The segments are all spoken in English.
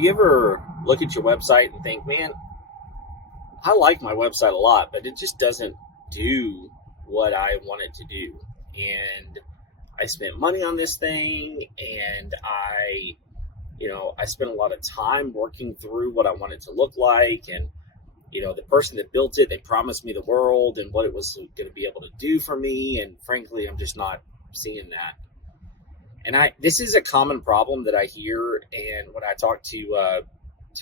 Do you ever look at your website and think, man, I like my website a lot, but it just doesn't do what I want it to do? And I spent money on this thing and I spent a lot of time working through what I want it to look like. And, the person that built it, they promised me the world and what it was going to be able to do for me. And frankly, I'm just not seeing that. And this is a common problem that I hear, and when I talk to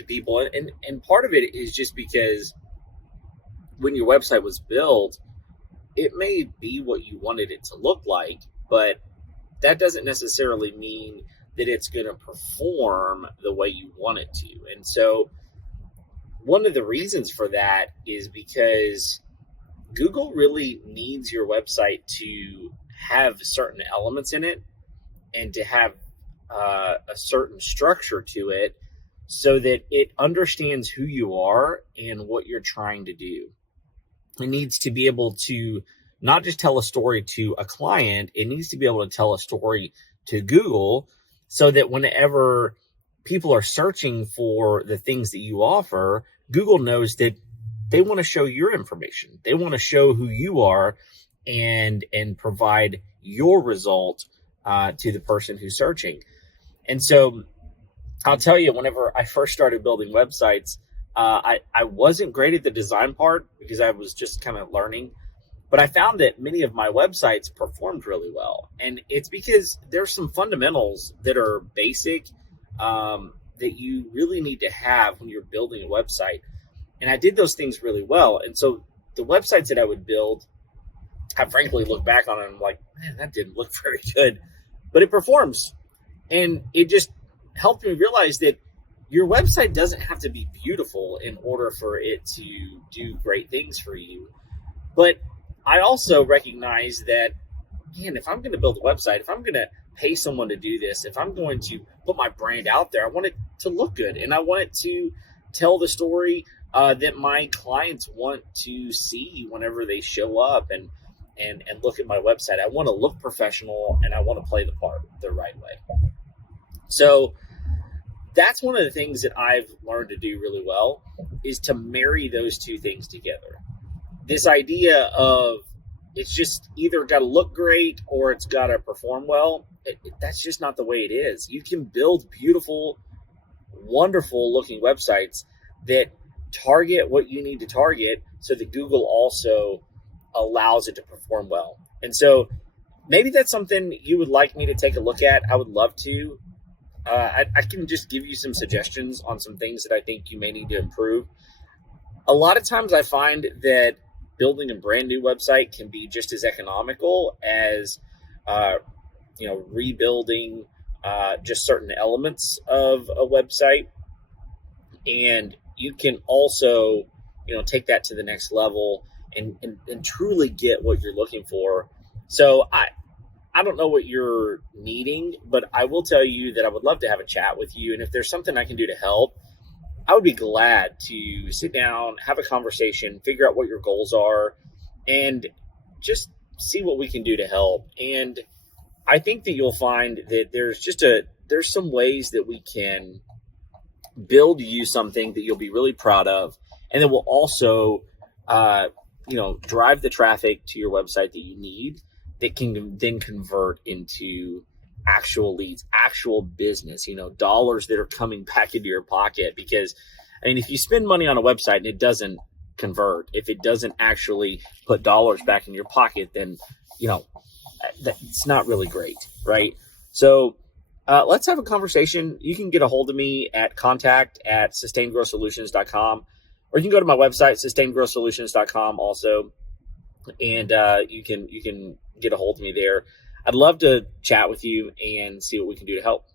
people, and part of it is just because when your website was built, it may be what you wanted it to look like, but that doesn't necessarily mean that it's going to perform the way you want it to. And so one of the reasons for that is because Google really needs your website to have certain elements in it and to have a certain structure to it so that it understands who you are and what you're trying to do. It needs to be able to not just tell a story to a client, it needs to be able to tell a story to Google so that whenever people are searching for the things that you offer, Google knows that they want to show your information. They want to show who you are and provide your result to the person who's searching. And so I'll tell you, whenever I first started building websites, I wasn't great at the design part because I was just kind of learning. But I found that many of my websites performed really well. And it's because there's some fundamentals that are basic that you really need to have when you're building a website. And I did those things really well. And so the websites that I would build, I frankly look back on it and I'm like, man, that didn't look very good, but it performs. And it just helped me realize that your website doesn't have to be beautiful in order for it to do great things for you. But I also recognize that, man, if I'm going to build a website, if I'm going to pay someone to do this, if I'm going to put my brand out there, I want it to look good and I want it to tell the story that my clients want to see whenever they show up and look at my website. I want to look professional and I want to play the part the right way. So that's one of the things that I've learned to do really well is to marry those two things together. This idea of it's just either got to look great or it's got to perform well. That's just not the way it is. You can build beautiful, wonderful looking websites that target what you need to target so that Google also allows it to perform well. And so maybe that's something you would like me to take a look at. I would love to. I can just give you some suggestions on some things that I think you may need to improve. A lot of times I find that building a brand new website can be just as economical as, rebuilding just certain elements of a website. And you can also, take that to the next level and truly get what you're looking for. So I don't know what you're needing, but I will tell you that I would love to have a chat with you. And if there's something I can do to help, I would be glad to sit down, have a conversation, figure out what your goals are, and just see what we can do to help. And I think that you'll find that there's some ways that we can build you something that you'll be really proud of, and that will also, drive the traffic to your website that you need, that can then convert into actual leads, actual business, dollars that are coming back into your pocket. Because, if you spend money on a website and it doesn't convert, if it doesn't actually put dollars back in your pocket, then, it's not really great, right? So let's have a conversation. You can get a hold of me at contact@sustainedgrowthsolutions.com, or you can go to my website, sustainedgrowthsolutions.com also. And you can get a hold of me there. I'd love to chat with you and see what we can do to help.